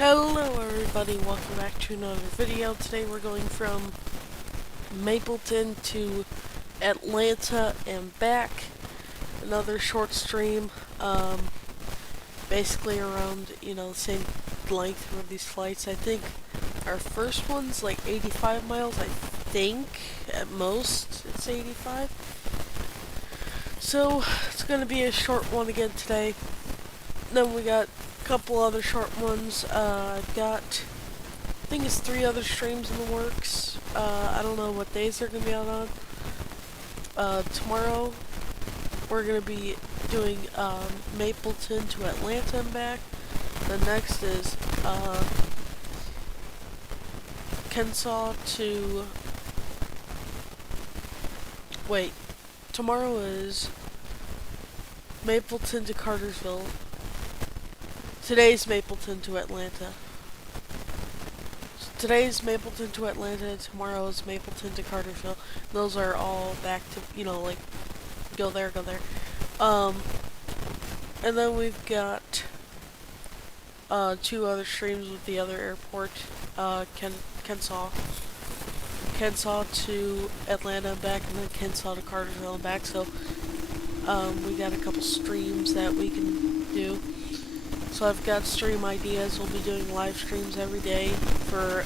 Hello everybody, welcome back to another video. Today we're going from Mapleton to Atlanta and back. Another short stream, basically around, the same length of these flights. I think our first one's like 85 miles, I think, at most it's 85. So, it's gonna be a short one again today. Then we got couple other short ones. I've got, I think it's 3 other streams in the works. I don't know what days they're gonna be out on. Tomorrow we're gonna be doing Mapleton to Atlanta and back. The next is Kensaw to. Wait, tomorrow is Mapleton to Cartersville. Today's Mapleton to Atlanta. So today's Mapleton to Atlanta, tomorrow's Mapleton to Cartersville. Those are all back to, like, go there. And then we've got 2 other streams with the other airport, Kensaw to Atlanta and back, and then Kensaw to Cartersville and back. So we got a couple streams that we can do. So I've got stream ideas. We'll be doing live streams every day for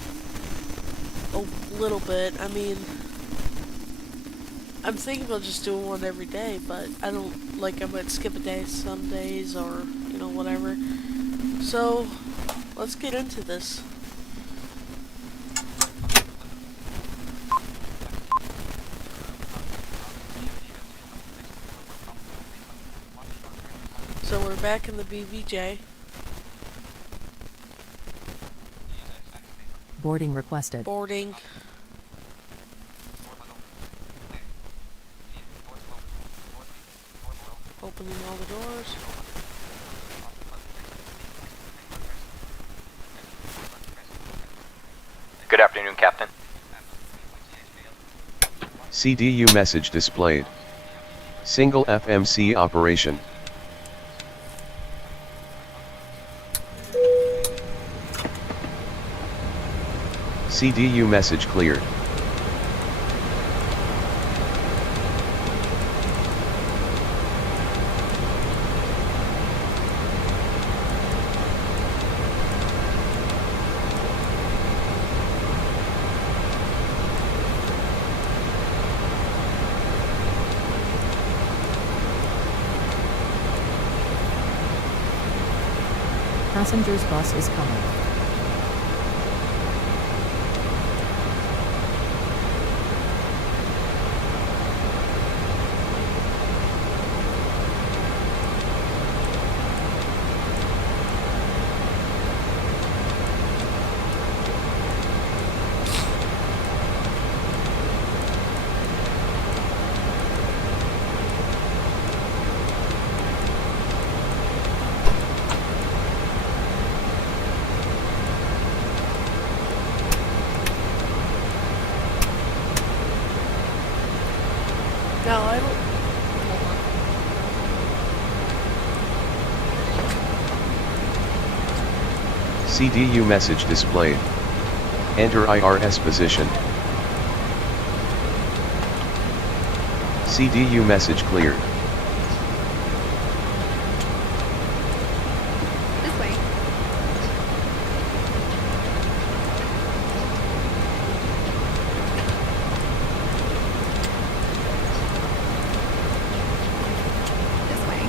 a little bit. I mean, I'm thinking about just doing one every day, but I don't, I might skip a day some days or, whatever. So, let's get into this. So we're back in the BVJ. Boarding requested. Boarding. Opening all the doors. Good afternoon, Captain. CDU message displayed. Single FMC operation. CDU message cleared. Passengers bus is coming. Now I don't. CDU message displayed. Enter IRS position. CDU message cleared. This way. This way.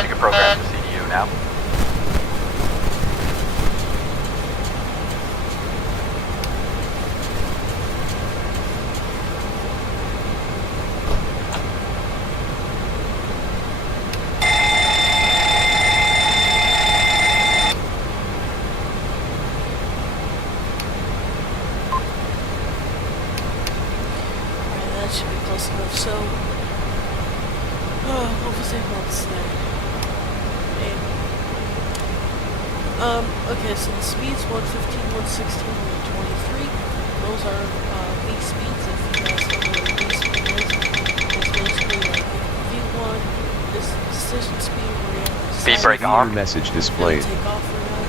You can program the CDU now. Alright, that should be close enough. So, what was I about to say? Okay, so the speed's 115, 116, 123. those are V speeds. If you guys don't know what a V speed is, it's basically like V1 is decision speed where you have to Speed decide break if arm. CDU message you're gonna displayed. take off or not.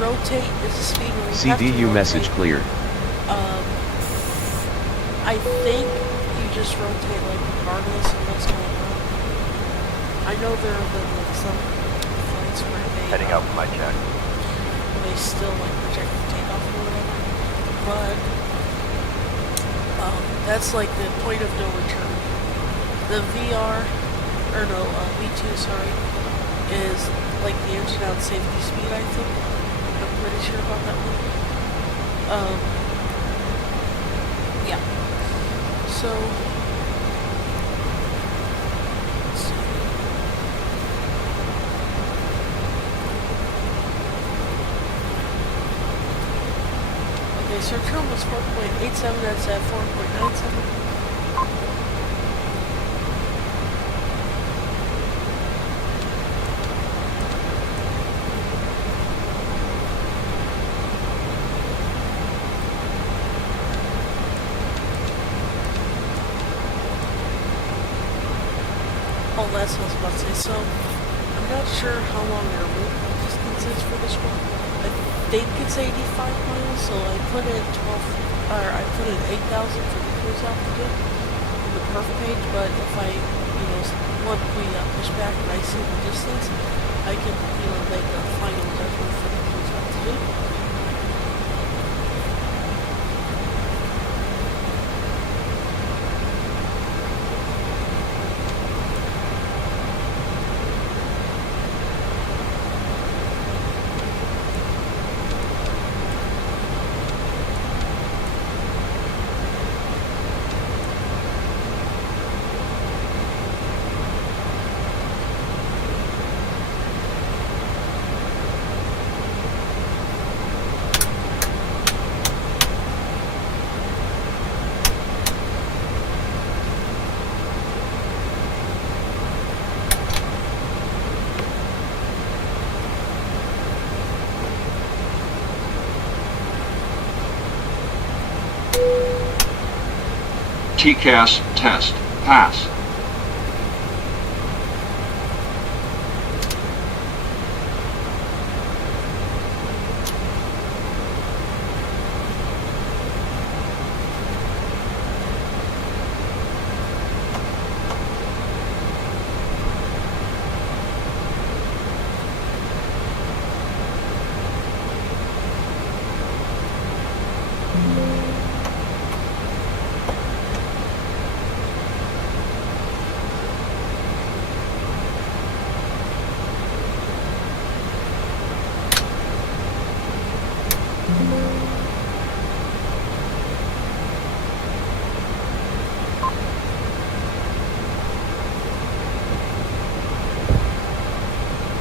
Rotate is the speed where you have to CDU rotate. message cleared. I think you just rotate like regardless of what's going on. I know there have been like some flights where Heading out for my check. they still like project the takeoff or whatever, but that's like the point of no return. The V2, sorry, is like the engine out safety speed, I think. I'm pretty sure about that one. Yeah. So, let's see. Okay, so our term was 4.87, that's at 4.97. Oh, that's what I was about to say. So, I'm not sure how long our route distance is for this one. I think it's 85 miles, so I put in 8,000 for the cruise altitude in the perf page, but if I, once we push back and I see the distance, I can, make a final judgment for the cruise altitude. TCAS test. Pass.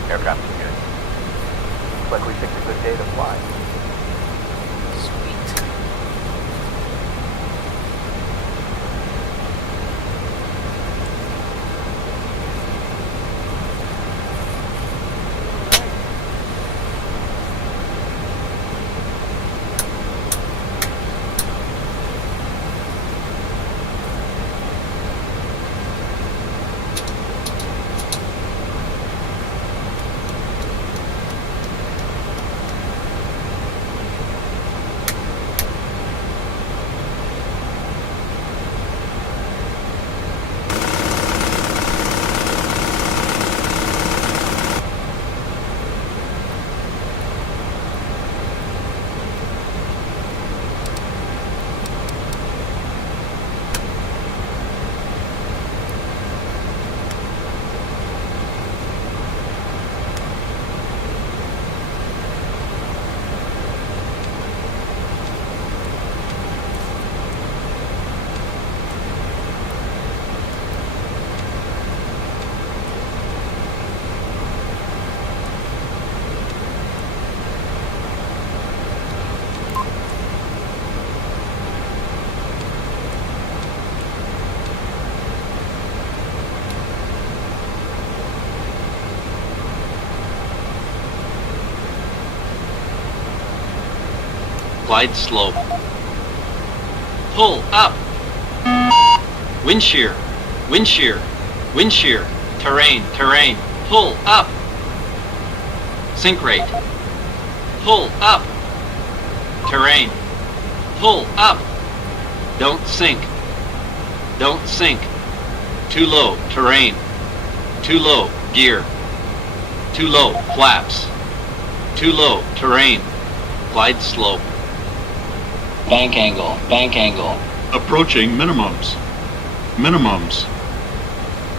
Aircraft is good. Looks like we picked a good day to fly. Sweet. Glide slope. pull up. Wind shear, wind shear, wind shear. Terrain, terrain, pull up. Sink rate, pull up. Terrain, pull up. Don't sink, don't sink. Too low, terrain. Too low, gear. Too low, flaps. Too low, terrain. Glide slope. Bank angle, bank angle. Approaching minimums. Minimums.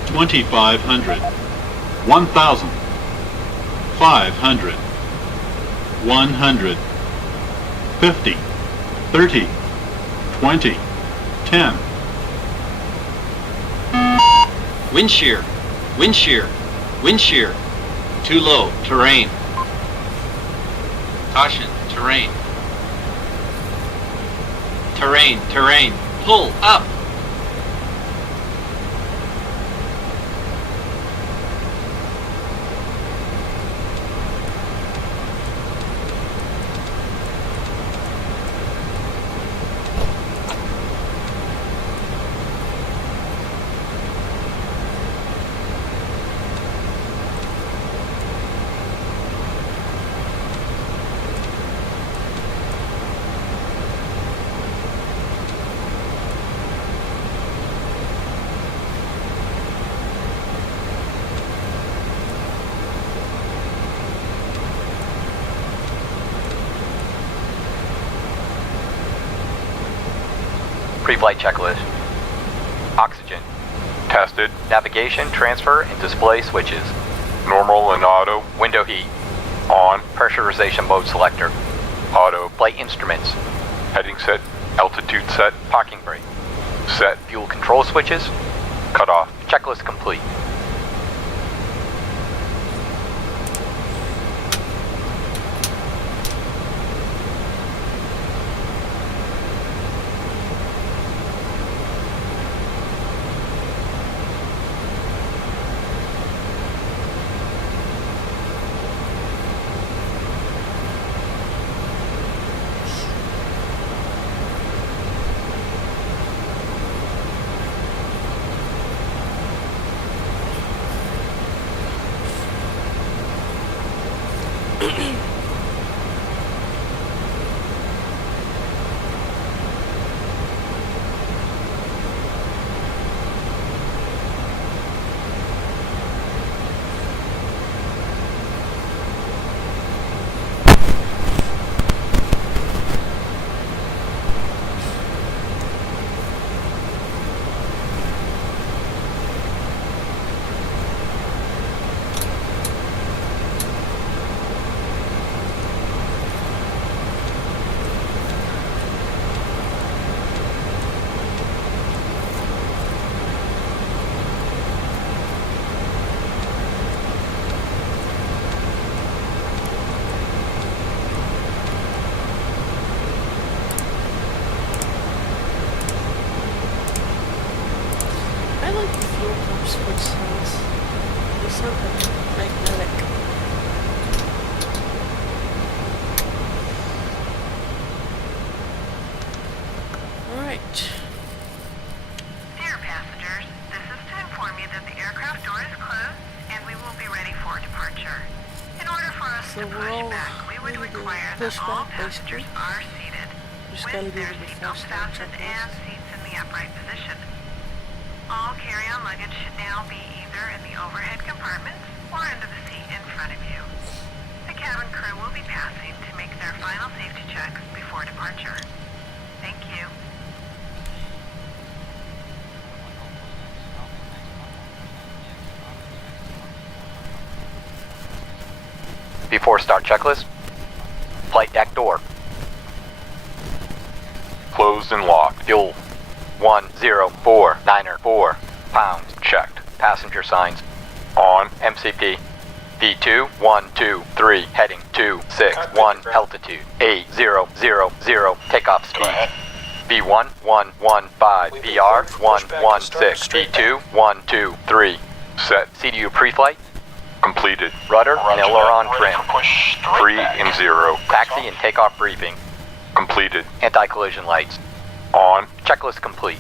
2,500. 1,000. 500. 100. 50. 30. 20. 10. Wind shear, wind shear, wind shear. Too low, terrain. Caution, terrain. Terrain, terrain, pull up. Pre-flight checklist. Oxygen. Tested. Navigation, transfer, and display switches. Normal and auto. Window heat. On. Pressurization mode selector. Auto. Flight instruments. Heading set. Altitude set. Parking brake. Set. Fuel control switches. Cut off. Checklist complete. I like the fuel pump switch sounds. They sound like magnetic. Alright. Dear passengers, this is to inform you that the aircraft door is closed and we will be ready for departure. In order for us So to we're all push back, we would ready to require push that all back, passengers basically. are seated, Just with gotta do their the seatbelts flashlight fastened checklist. and seats in the upright position. All carry-on luggage should now be either in the overhead compartments or under the seat in front of you. The cabin crew will be passing to make their final safety checks before departure. Thank you. Before start checklist. Flight deck door. Closed and locked. Fuel. 1049er 4 pounds. Checked. Passenger signs. On. MCP. V2123 heading 261 altitude 8000 takeoff speed. V1115 VR 116 V2123 Set. CDU pre-flight. Completed. Rudder and aileron trim. 3 and 0. Taxi and takeoff briefing. Completed. Anti-collision lights. On. Check Checklist complete.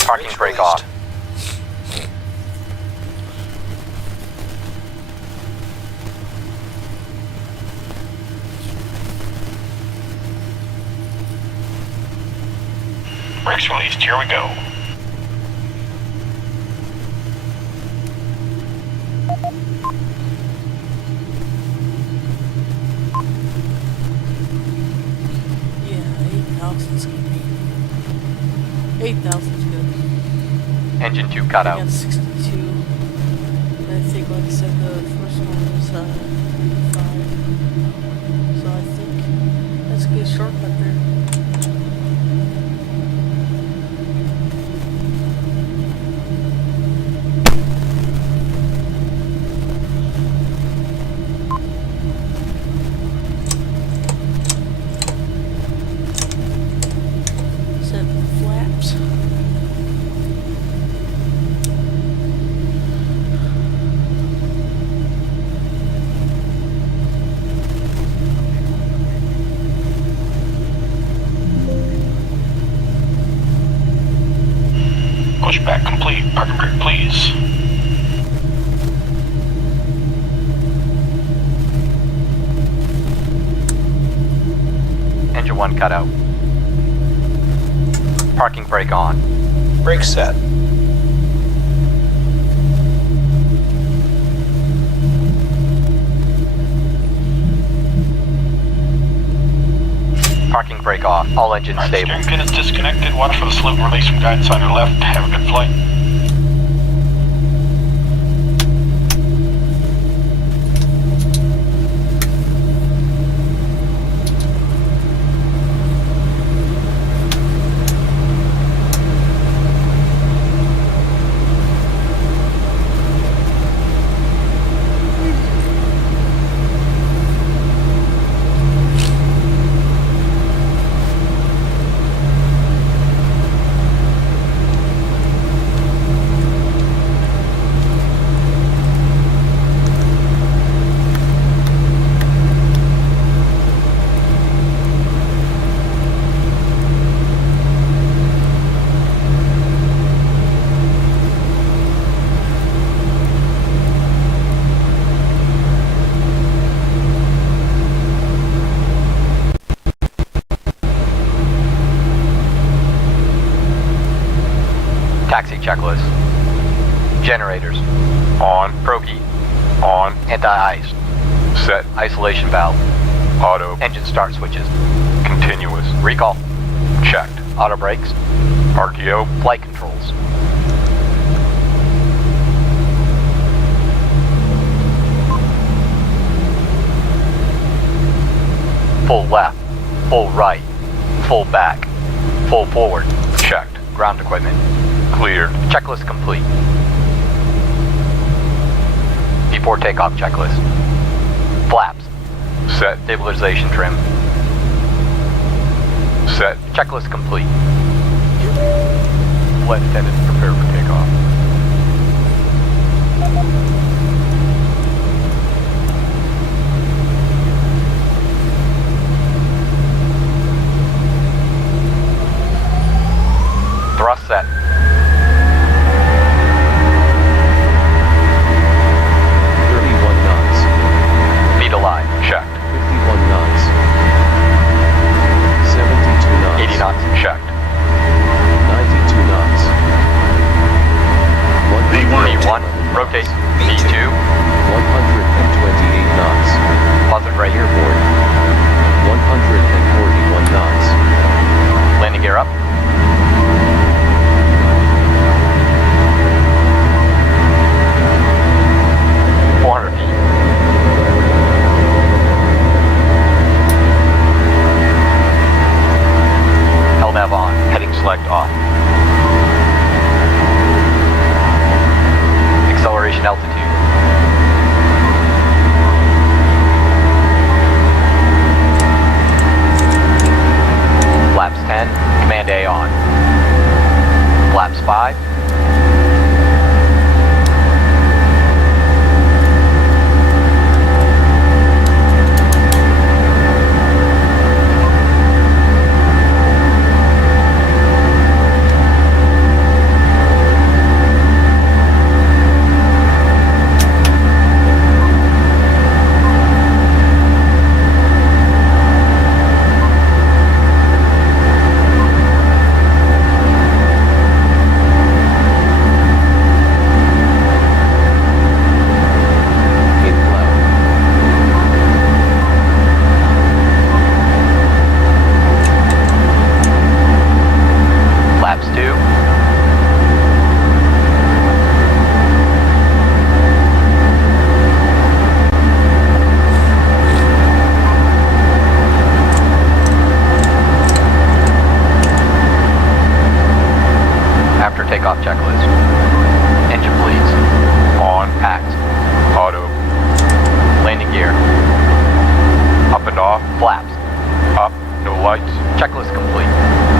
Parking brake off. Brakes released. Here we go. Yeah, 8,000's gonna be. 8,000's good. Engine 2 cut I out. got 62. And I think, like I said, the first one was 5. So I think that's a good shortcut there. Set flaps. Pushback complete. Parking brake, please. Engine 1 cut out. Parking brake on. Brake set. Parking brake off. All engines stable. Steering pin is disconnected. Watch for the slip release from guidance on your left. Have a good flight. Taxi checklist. Generators. On. Pro-heat. On. Anti-ice. Set. Isolation valve. Auto. Engine start switches. Continuous. Recall. Checked. Auto brakes. RTO. Flight controls. Full left. Full right. Full back. Full forward. Checked. Ground equipment. Cleared. Checklist complete. Before takeoff checklist. Flaps. Set. Stabilization trim. Set. Checklist complete. Flight attendants prepare for takeoff. Thrust set. Speed alive. Checked. 51 knots. 72 knots. 80 knots. Checked. 92 knots. V1. Rotate. V2. 128 knots. Positive right. Airborne. 141 knots. Landing gear up. Nav on. Heading select off. Acceleration altitude takeoff checklist. Engine bleeds. On. Packed. Auto. Landing gear. Up and off. Flaps. Up. No lights. Checklist complete.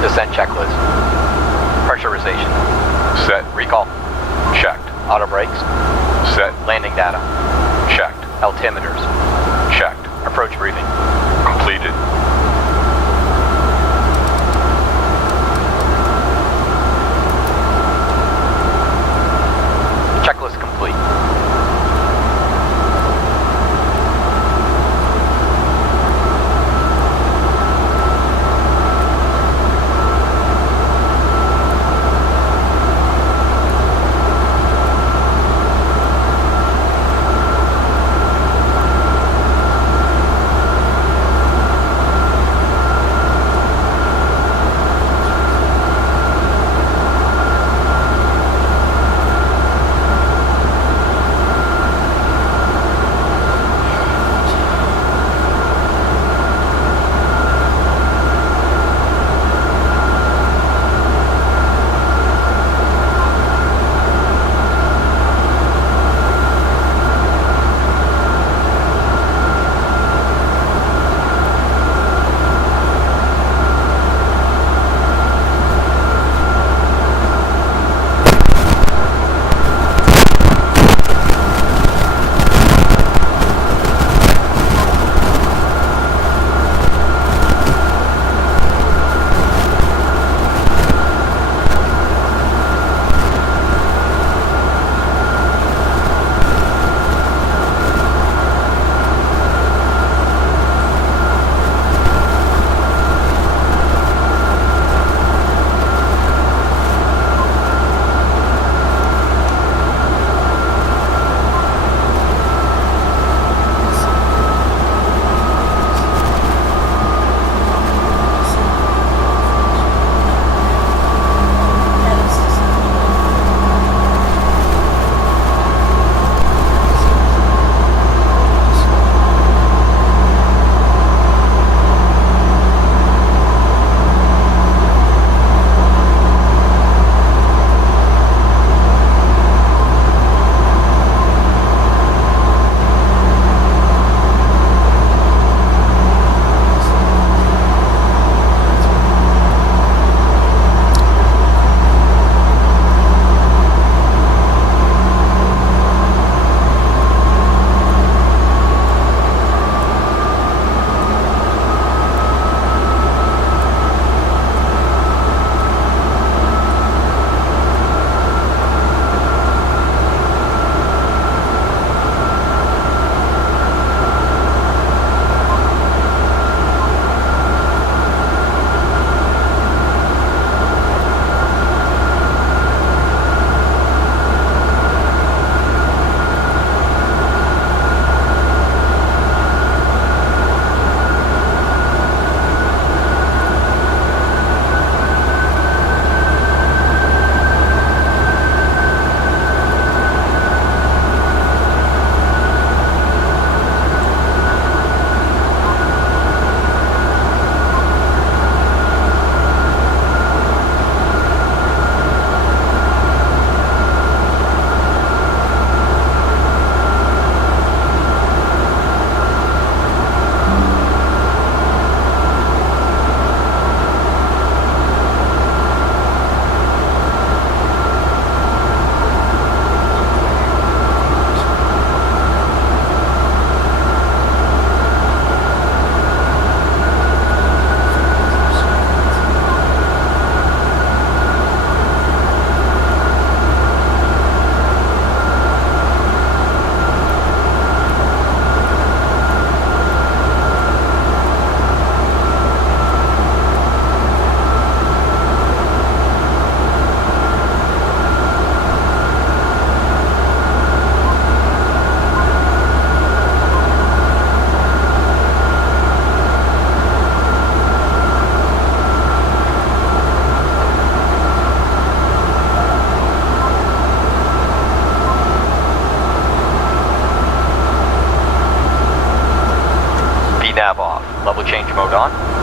Descent checklist. Pressurization. Set. Recall. Checked. Auto brakes. Set. Landing data. Checked. Altimeters. Checked. Approach briefing. Completed. Checklist complete. Level change mode on.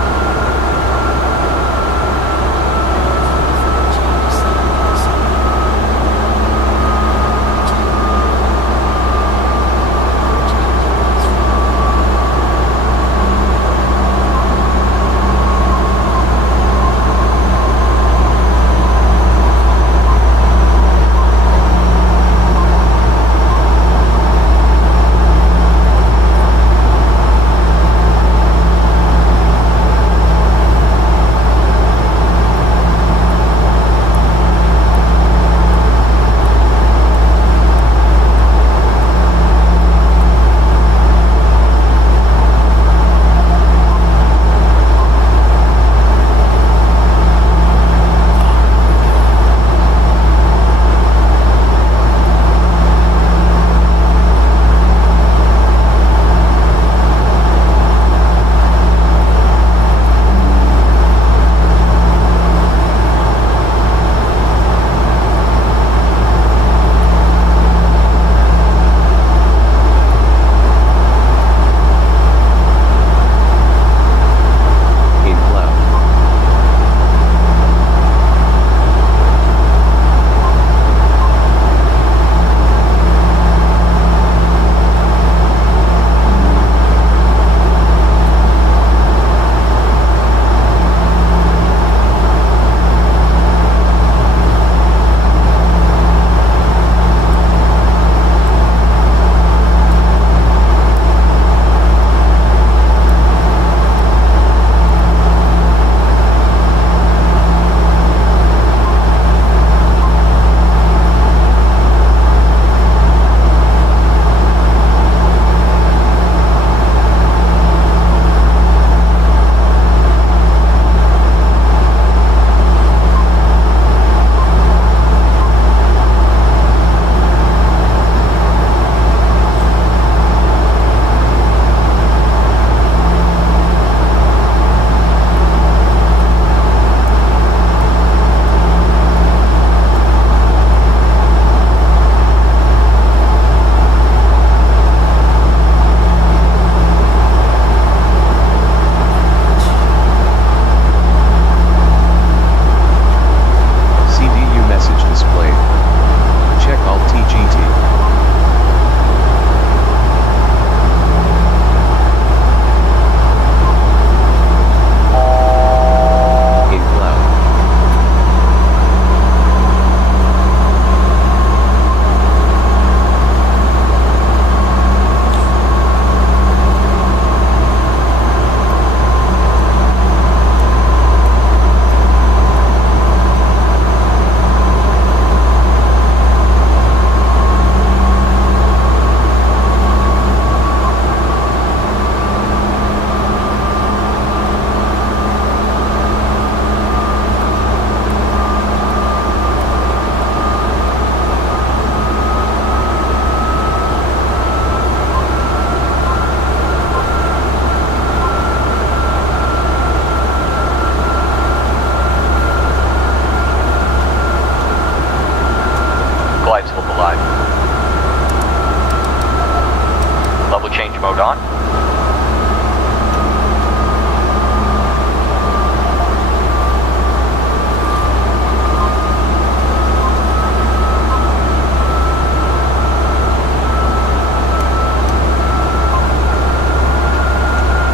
mode on.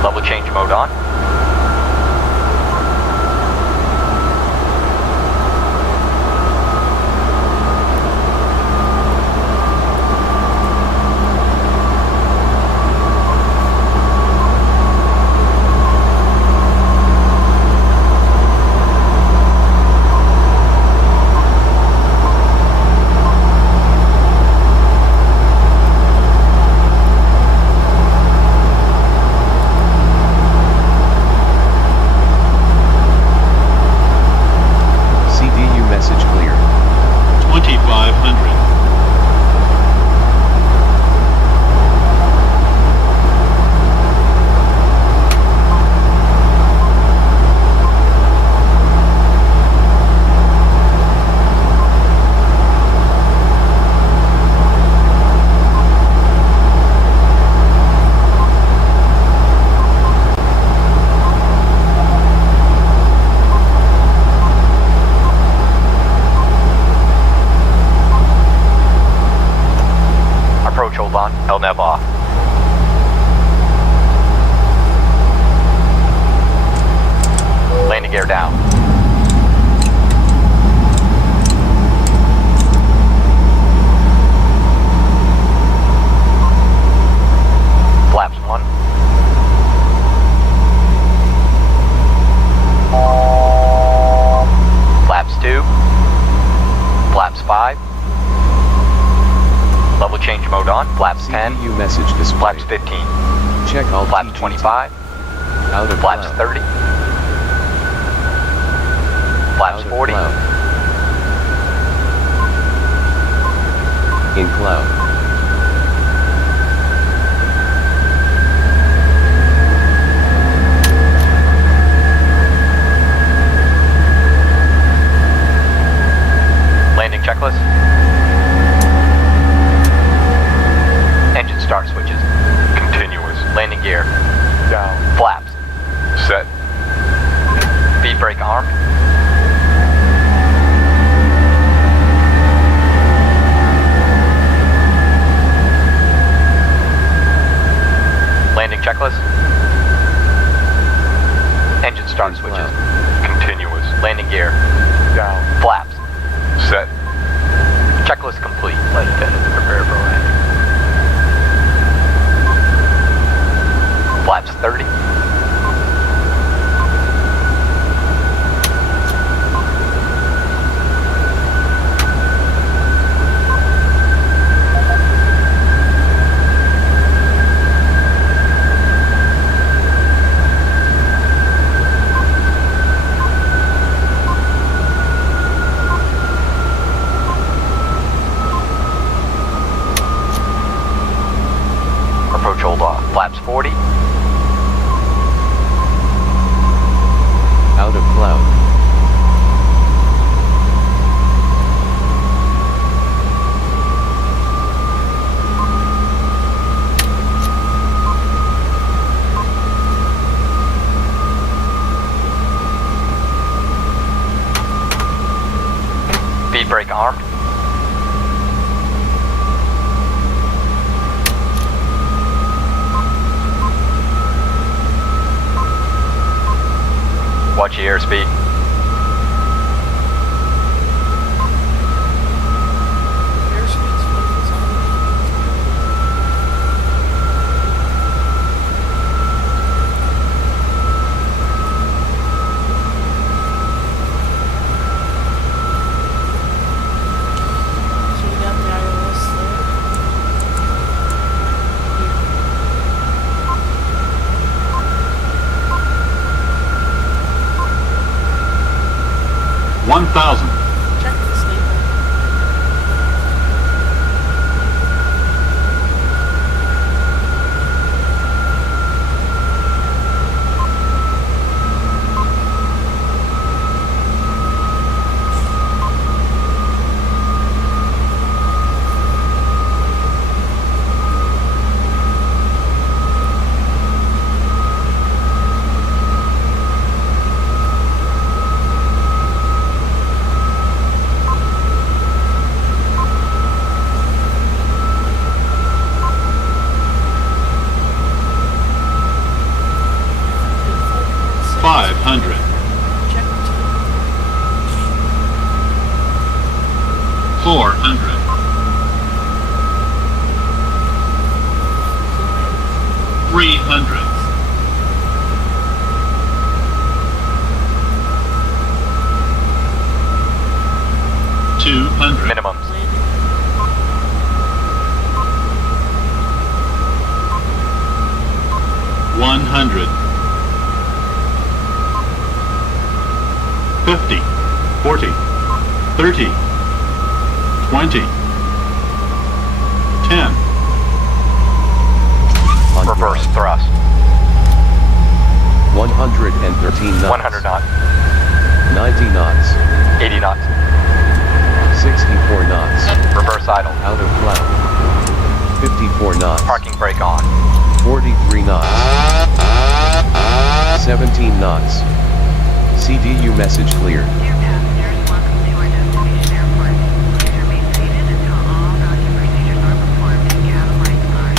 Level change mode on. LNAV off. Landing gear down. Flaps 1. Flaps 2. Flaps 5. Level change mode on. Flaps 10. CDU message display. Flaps 15. Check all Flaps TGT. 25. Out of Flaps cloud. 30. Flaps Out of 40. cloud. In cloud. Landing checklist. Engine start switches. Continuous. Landing gear. Down. Flaps. Set. Speed brake armed. Landing checklist. Engine start switches. Continuous. Landing gear. Down. Flaps. Set. Checklist complete. Flight attendants prepare for landing. Flaps 30. Approach hold off. Flaps 40. Out of cloud. Speed brake armed. Watch your airspeed. Airspeed's fine. So we got the iOS there. 1,000. Check the staple. Check the two. 400. 300. 200. Minimums. Landing. 100. 50. 40. 30. 20. 10. On Reverse ground. thrust. 113 knots. 100 knots. 90 knots. 80 knots. 64 knots. Reverse idle. Out of cloud. 54 knots. Parking brake on. 43 knots. 17 knots. CDU message cleared. Dear passengers, welcome to our destination airport. Please remain seated until all docking procedures are performed and cabin lights are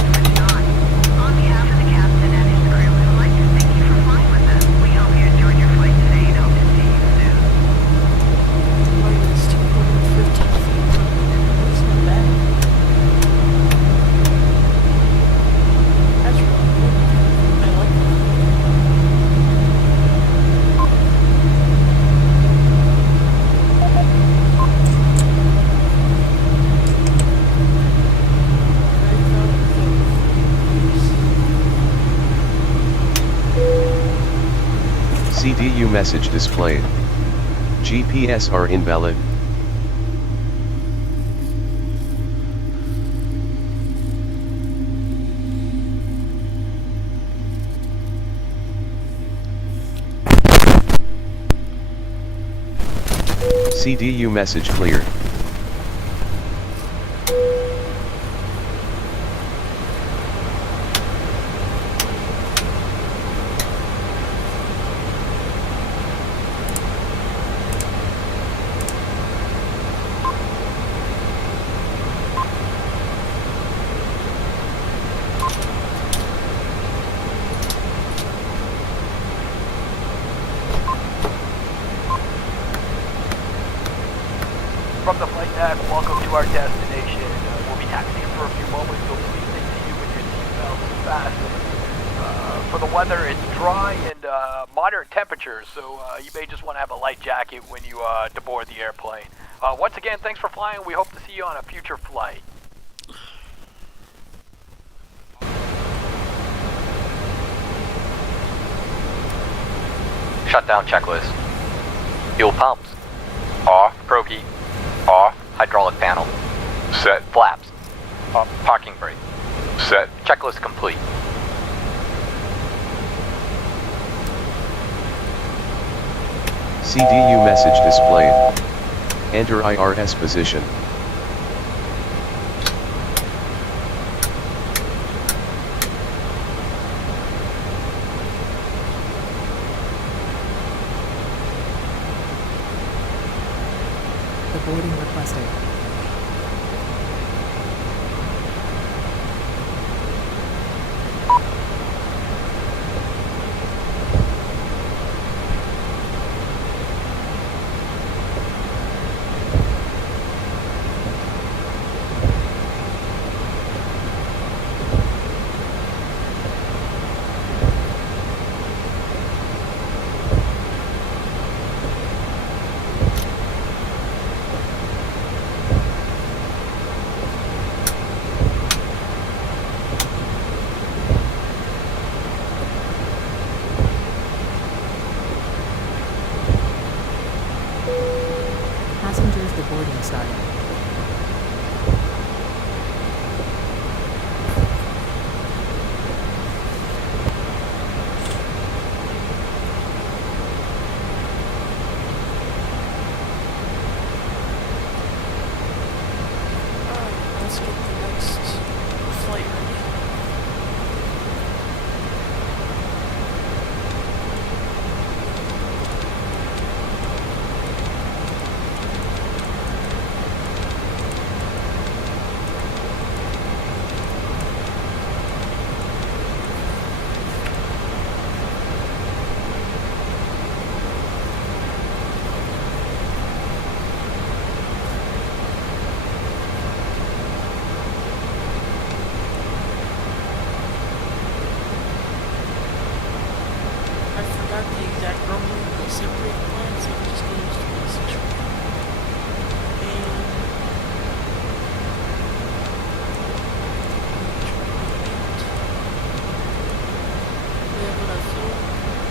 CDU message displayed. GPS are invalid. CDU message cleared. From the flight deck, welcome to our destination. We'll be taxiing for a few moments, so please continue with your seatbelts fastened. For the weather, it's dry and moderate temperatures, so you may just want to have a light jacket when you deboard the airplane. Once again, thanks for flying. We hope to see you on a future flight. Shutdown checklist. Fuel pumps. Off. Progeat. Off. Hydraulic panel. Set. Flaps. Off. Parking brake. Set. Checklist complete. CDU message displayed. Enter IRS position. The boarding requested. Passengers deboarding started. Alright, let's get the next flight ready. I forgot the exact number of the separate plans, so I'm just going to use 26 right now. And... we have enough fuel,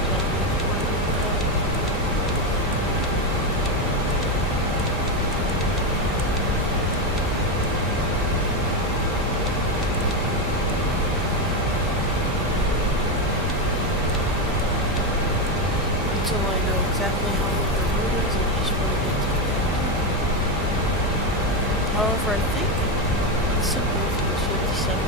so I'm going to worry about that. Until I know exactly how long the route is, I just want to get to the end. However, I think it's simple for the 57.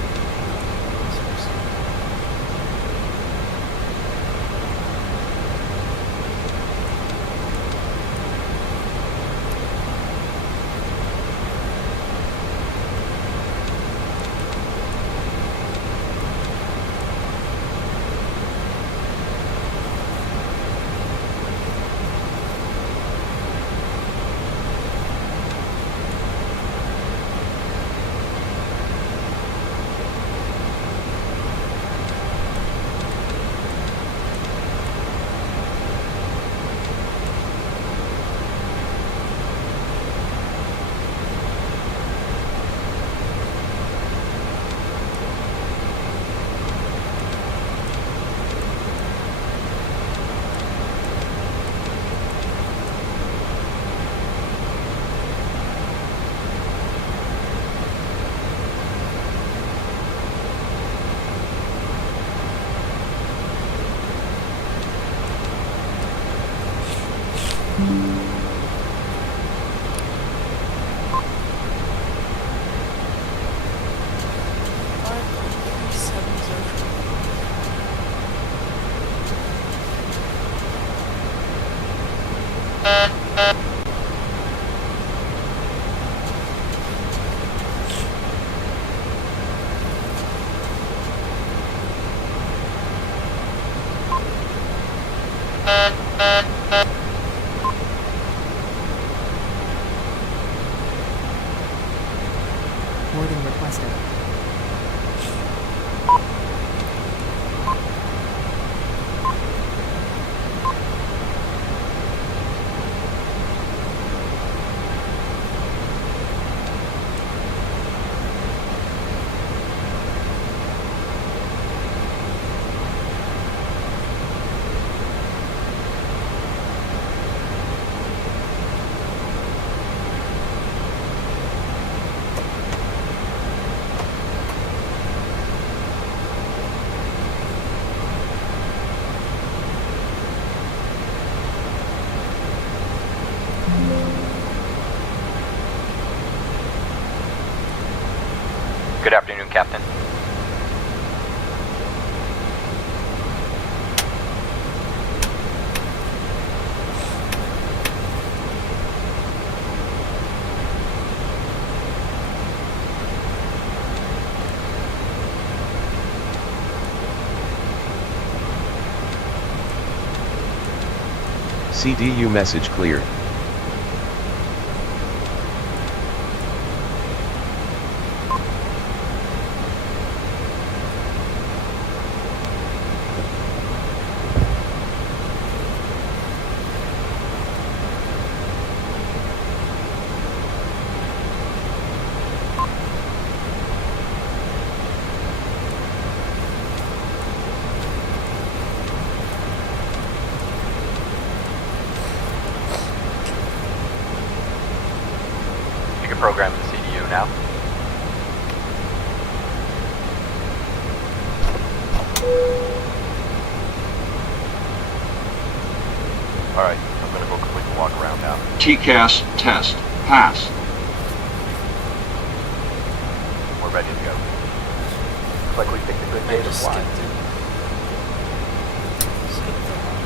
Boarding requested. Good afternoon, Captain. CDU message cleared. You can program the CDU now. Alright, I'm gonna go complete the walk around now. TCAS test. Pass. We're ready to go. Looks like we picked a good I day to just fly. skipped it. Skipped the walk.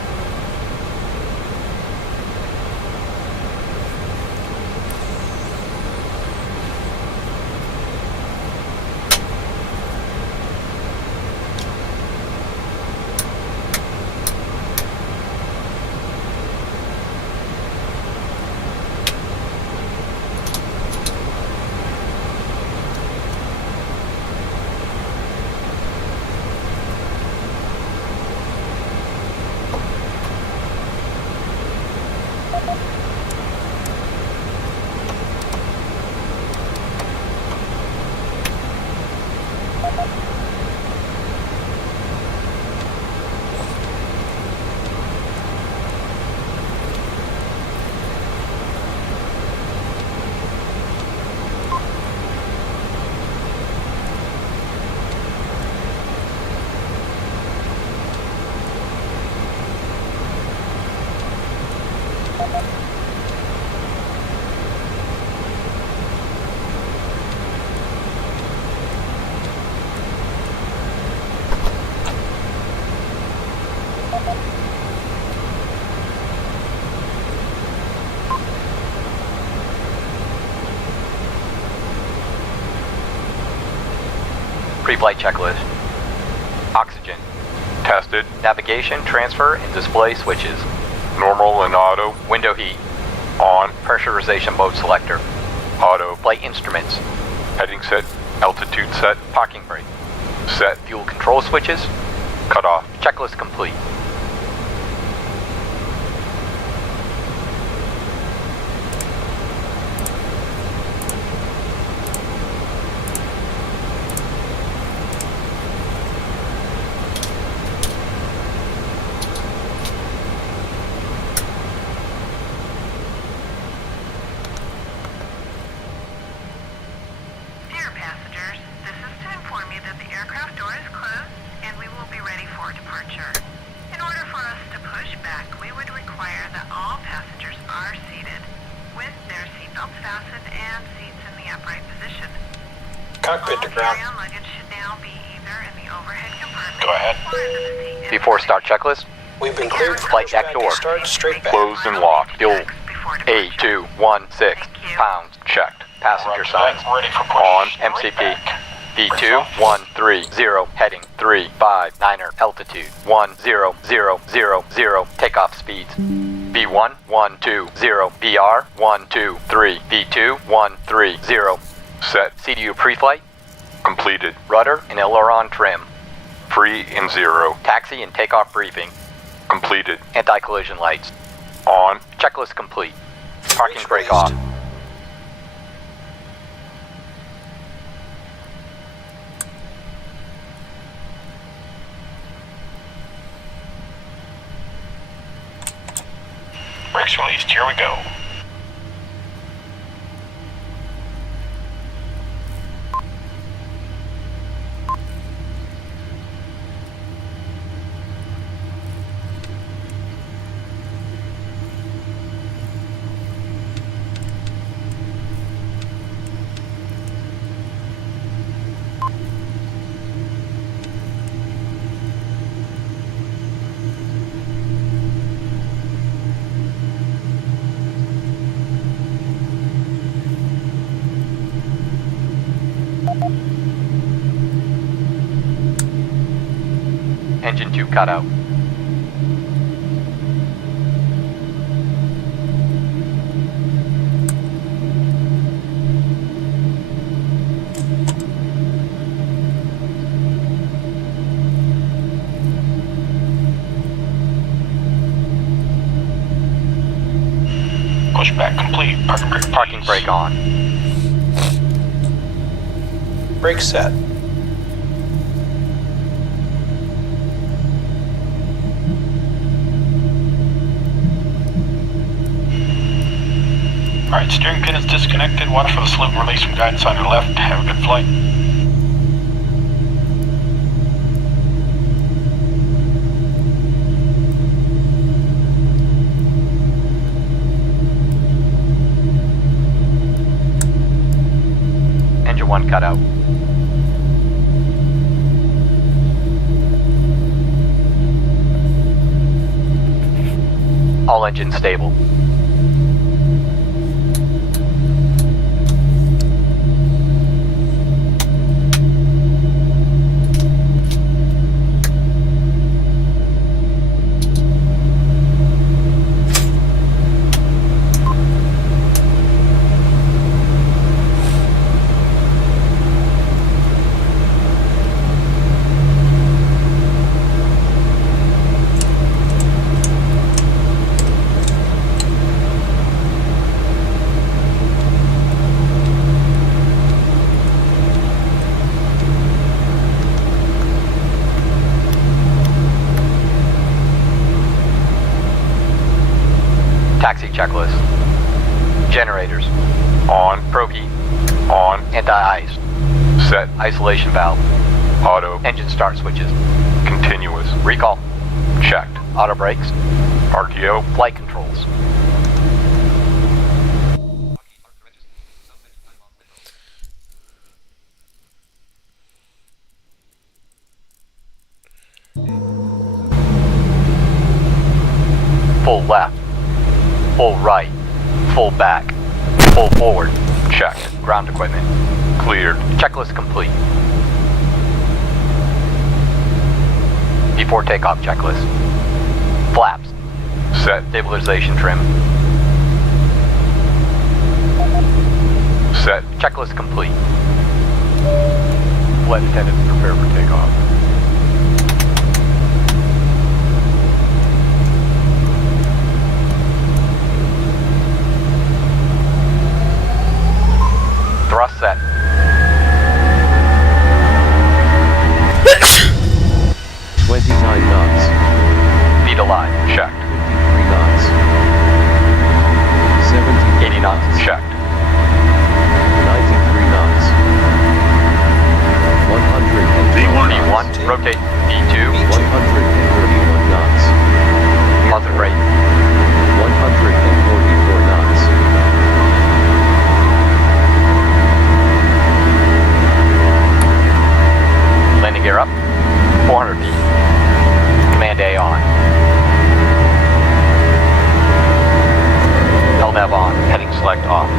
Pre-flight checklist. Oxygen. Tested. Navigation, transfer, and display switches. Normal and auto. Window heat. On. Pressurization mode selector. Auto. Flight instruments. Heading set. Altitude set. Parking brake. Set. Fuel control switches. Cut off. Checklist complete. Dear passengers, this is to inform you that the aircraft door is closed and we will be ready for departure. In order for us to push back, we would require that all passengers are seated with their seatbelts fastened and seats in the upright position. Cockpit to All ground. carry-on luggage should now be either in the overhead compartment Go ahead. or under the seat in Before front start of you. checklist. We've been cleared for Flight deck pushback door. and start straight back. Closed and locked. Fuel. A216 pounds checked. Passenger signs Ready for push. on Straight MCP. back. V215 30, heading 359er, altitude 10,000, takeoff speeds. V1, 120, VR, 123, V2, 130. Set. CDU pre-flight, Completed. rudder and aileron trim. Free in 0. Taxi and takeoff briefing. Completed. Anti-collision lights. On. Checklist complete. Parking brake off. Brakes released. Here we go. Engine 2 cutout. Pushback complete. Parking brake on. Brake set. Alright, steering pin is disconnected. Watch for the slip and release from guidance on your left. Have a good flight. Engine 1 cutout. All engines stable. Taxi checklist. Generators. On. Progi. On. Anti-ice. Set. Isolation valve. Auto. Engine start switches. Continuous. Recall. Checked. Auto brakes. RTO. Flight controls. Full left. Full right. Full back. Full forward. Checked. Ground equipment. Cleared. Checklist complete. Before takeoff checklist. Flaps. Set. Stabilization trim. Set. Checklist complete. Flight attendants prepare for takeoff. Thrust set. Speed alive. Checked. 53 knots. 70 80 knots. Checked. 93 knots. 112 V1. knots. V1. Rotate. V2. 131 knots. Muzzle brake. 144 knots. Landing gear up. 400 feet. Command A on. LNAV on. Heading select off.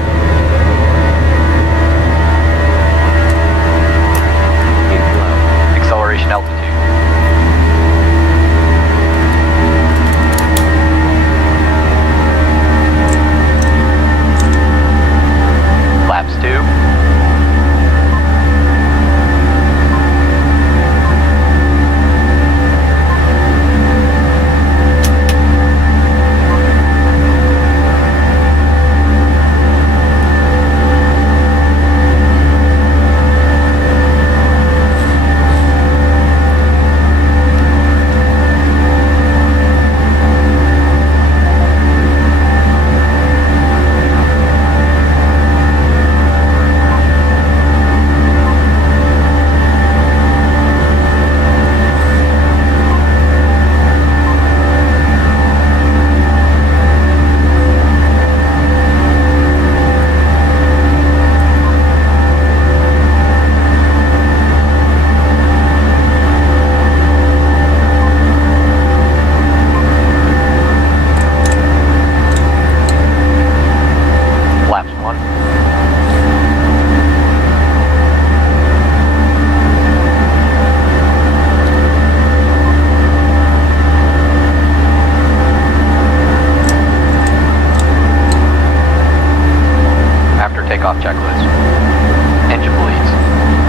Engine bleeds.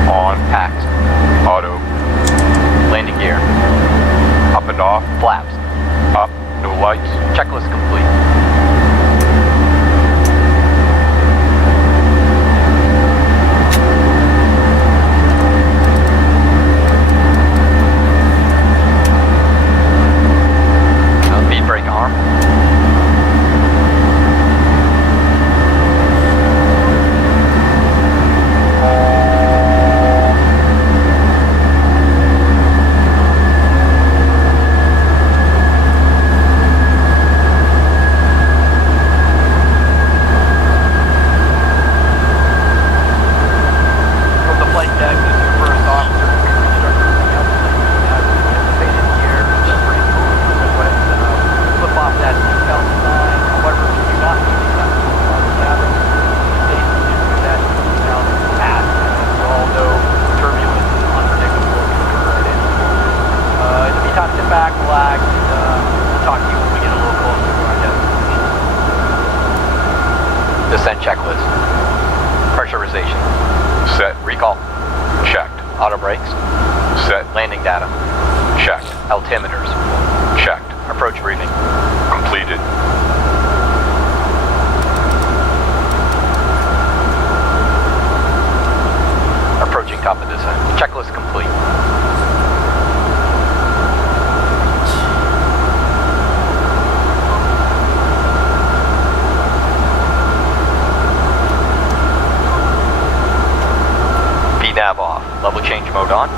On. Packed. Auto. Landing gear. Up and off. Flaps. Up. No lights. Checklist complete. Lead brake arm. From the flight deck, this is your first officer. Reconstruct everything else as anticipated here. It's pretty smooth moving when flip off that seatbelt sign. However, if you do not need seatbelt on the cabin, stay seated with that seatbelt fast. As we all know, turbulence is unpredictable. It can occur at any moment. In the meantime, sit back, relax, and we'll talk to you when we get a little closer to our destination. Descent checklist. Pressurization. Set. Recall. Checked. Auto brakes. Set. Landing data. Checked. Altimeters. Checked. Approach briefing. Completed. Approaching top of descent. Checklist complete. PNAV off. Level change mode on.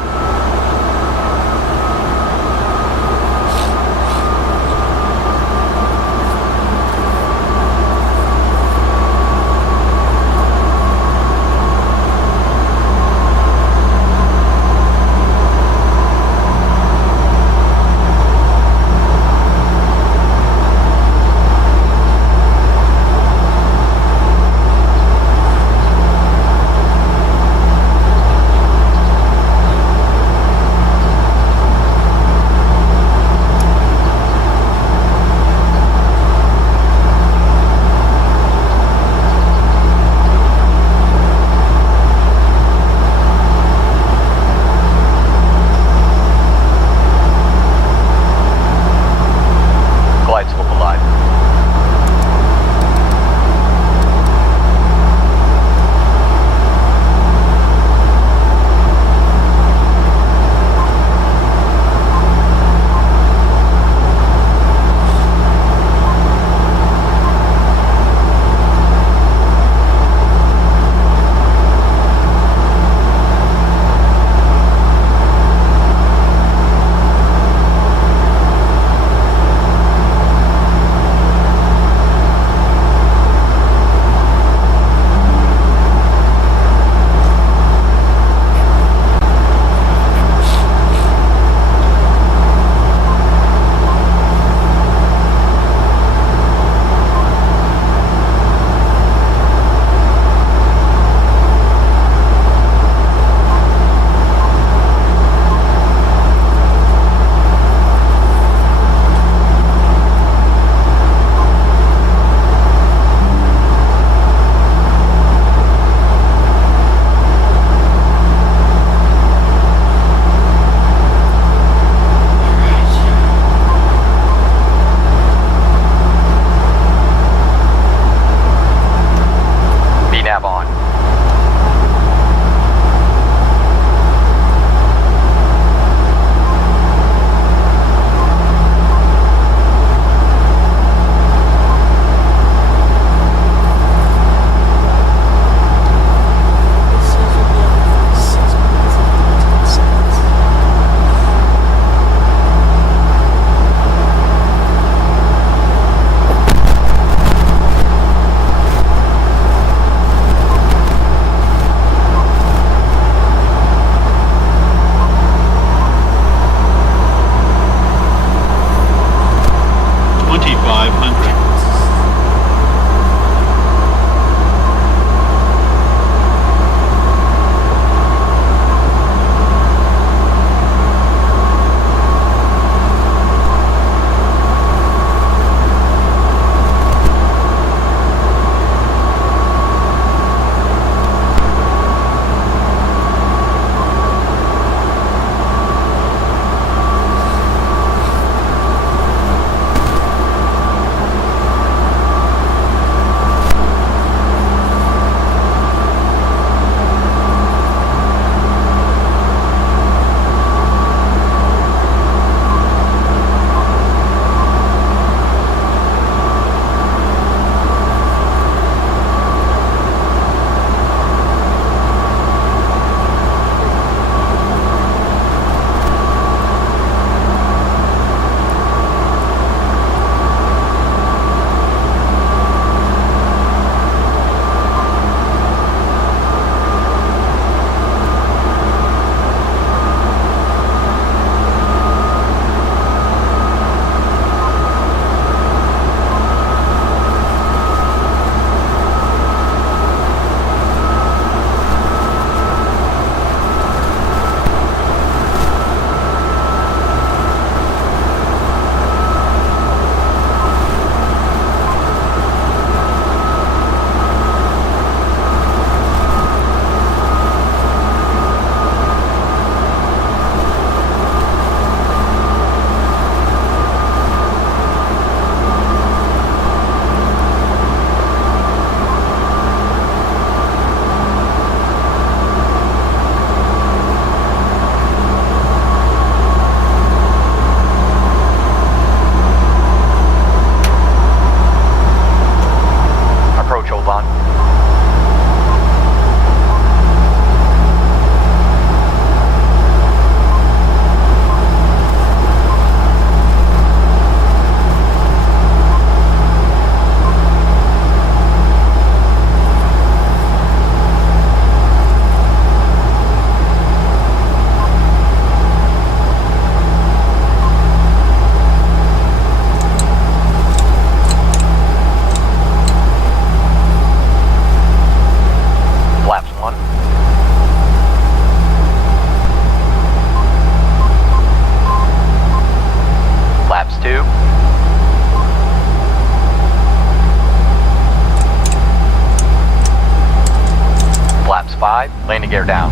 Landing gear down.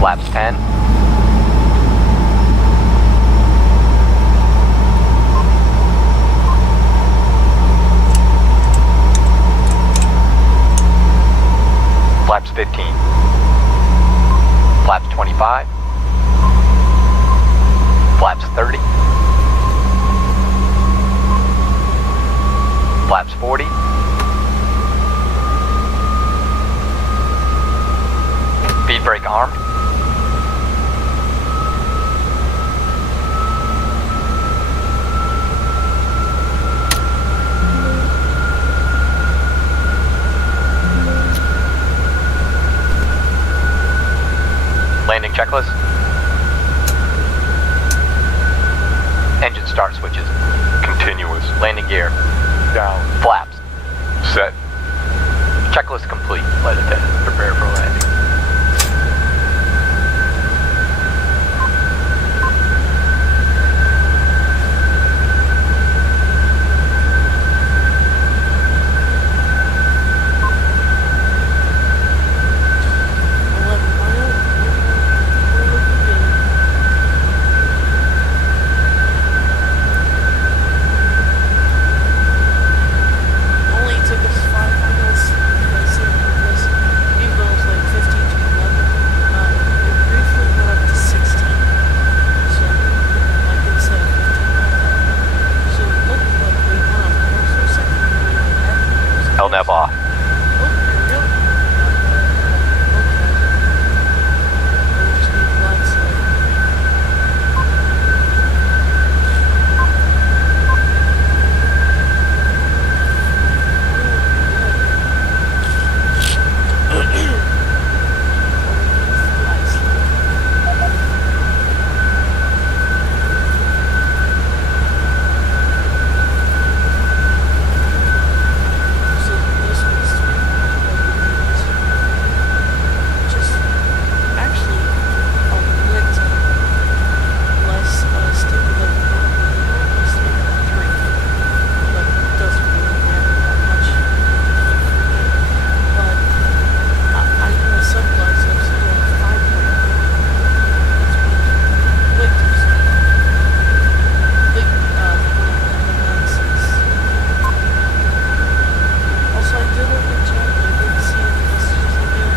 Flaps 10. Flaps 15. Flaps 25. Flaps 30. Flaps 40. Speed brake armed. Landing checklist. Engine start switches. Continuous. Landing gear. Down. Flaps. Set. Checklist complete. Flight attendant, prepare for landing. Only took us 5 miles because even though it was like 15 to 11, it briefly went up to 16. So, like instead of 15 miles. So it looked like we went up for a second. We were happy. LNAV off. Oh, there we go. Okay. We just need the lights there. So this one's 3 just actually a little less stupid than normally 3.3, but it doesn't really matter that much. But I know some flights I've seen like 5.3. That's way too slow. I think the 196. Also, I did look at chat, I did see the messages again.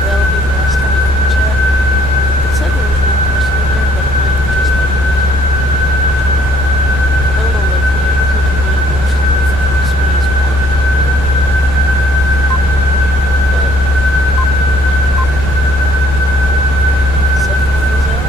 That'll be the last time I look at chat. It said there was one person in there, but it might be just like me. I don't know, like, when you're clicking me, most of the thinks me as one. But, 7 miles out.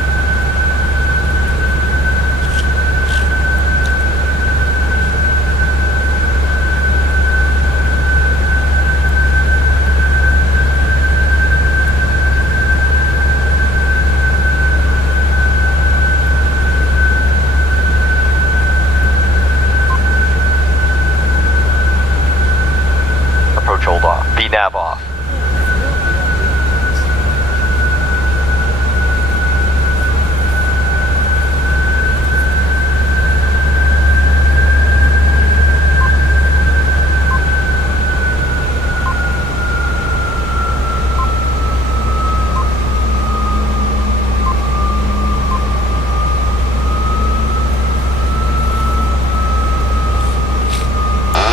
Approach hold off. VNAV off.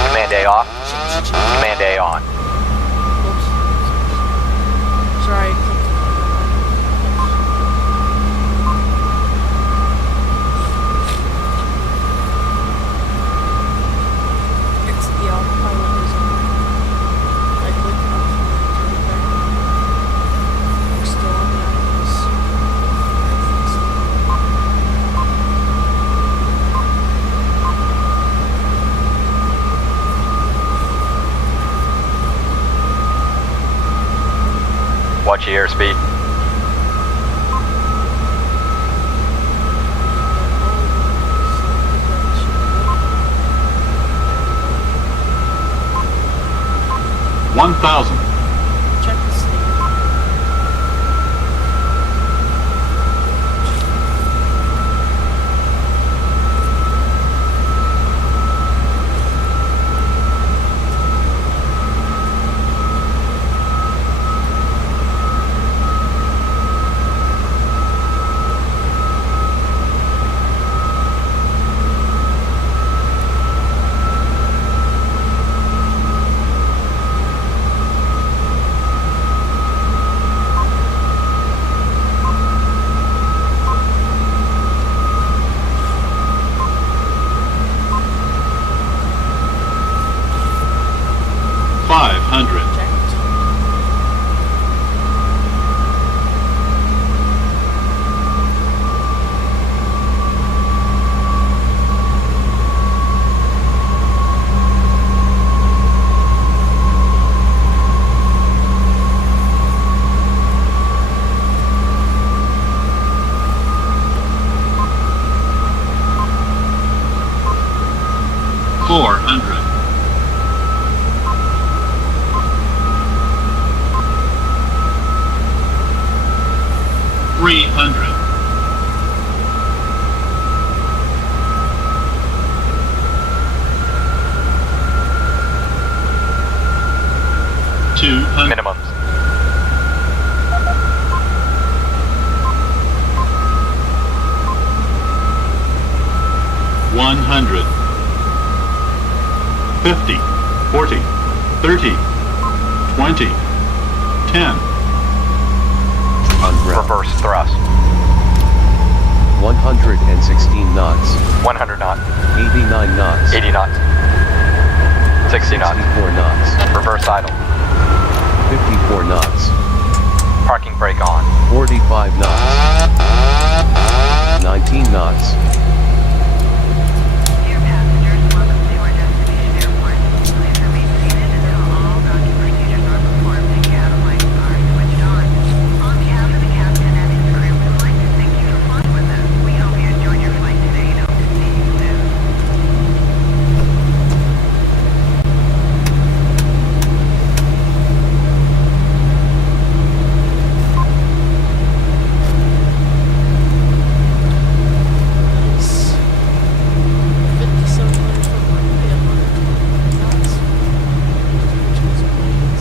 Command A off. Command A on. Oops. Sorry, I clicked it's the autopilot is on. I clicked it off and then turned it back on. We're still on the autopilot. I think so. Watch your airspeed. Check 1,000. Check the state. 300. Checked. Minimums. $100. 50, 40, 30, 20, 10. On ground. Reverse thrust. 116 knots. 100 knots. 89 knots. 80 knots. 60 knots. 64 knots. Reverse idle. 54 knots. Parking brake on. 45 knots. 19 knots. Dear passengers, welcome to our destination airport. Please remain seated until all docking procedures are performed and cabin lights are switched on. On behalf of the captain and his crew, we would like to thank you for flying with us. We hope you enjoyed your flight today and hope to see you soon. Nice. 5700 foot runway at 120 knots. Which was planes.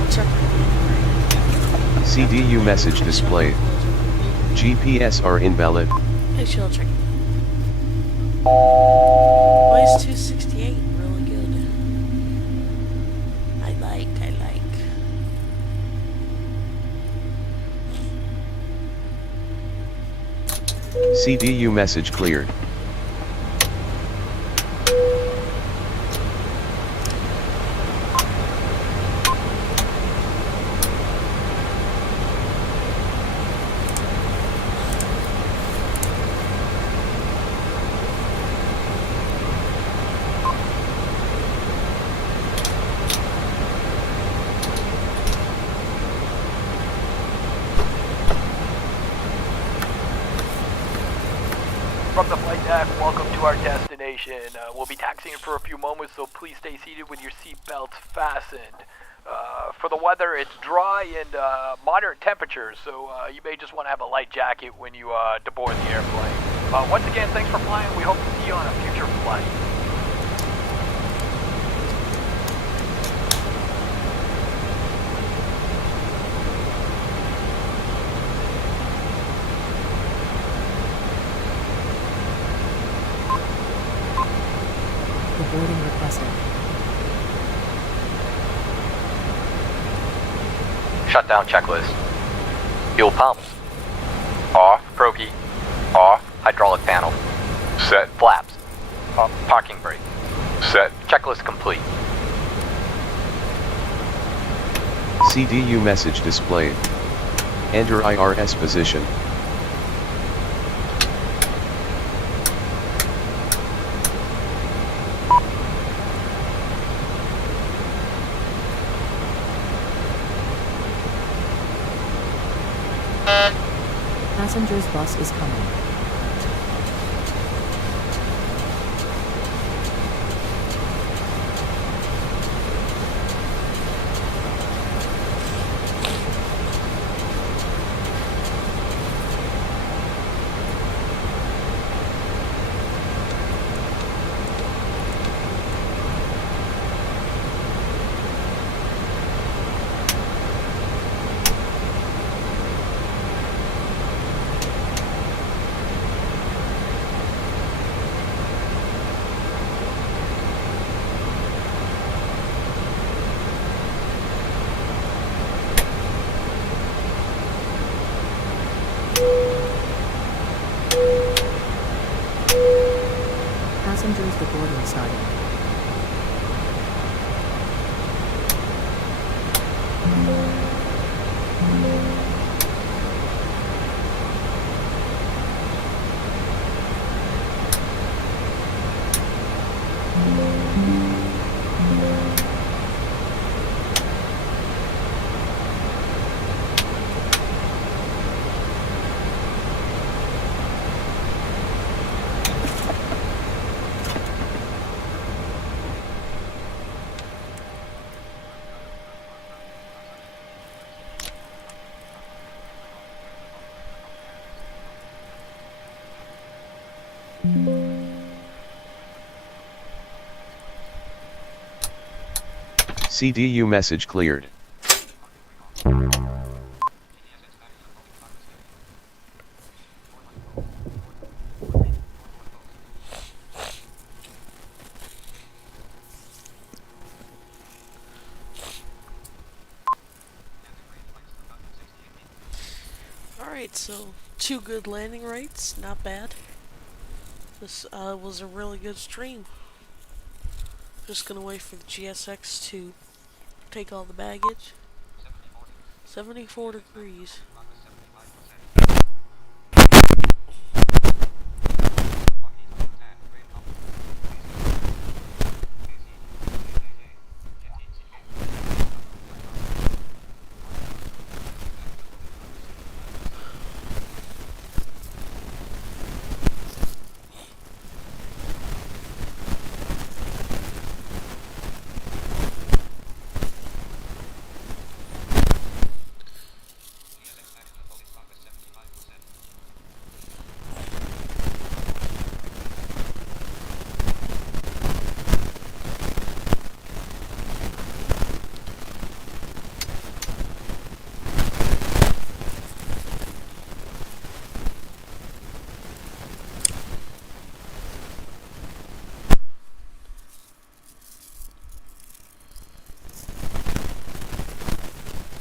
I'll check the CDU message displayed. GPS are invalid. Hey, chill, check. Why is 268 really good? I like. CDU message cleared. From the flight deck, welcome to our destination. We'll be taxiing for a few moments, so please stay seated with your seatbelts fastened. For the weather, it's dry and moderate temperatures, so you may just want to have a light jacket when you deboard the airplane. Once again, thanks for flying. We hope to see you on a future flight. The boarding requested. Shutdown checklist. Fuel pumps. Off. Pro key. Off. Hydraulic panel. Set. Flaps. Off. Parking brake. Set. Checklist complete. CDU message displayed. Enter IRS position. Passengers bus is coming. Passengers, the boarding started. CDU message cleared. Alright, so 2 good landing rates, not bad. This was a really good stream. Just gonna wait for the GSX to take all the baggage. 74 degrees.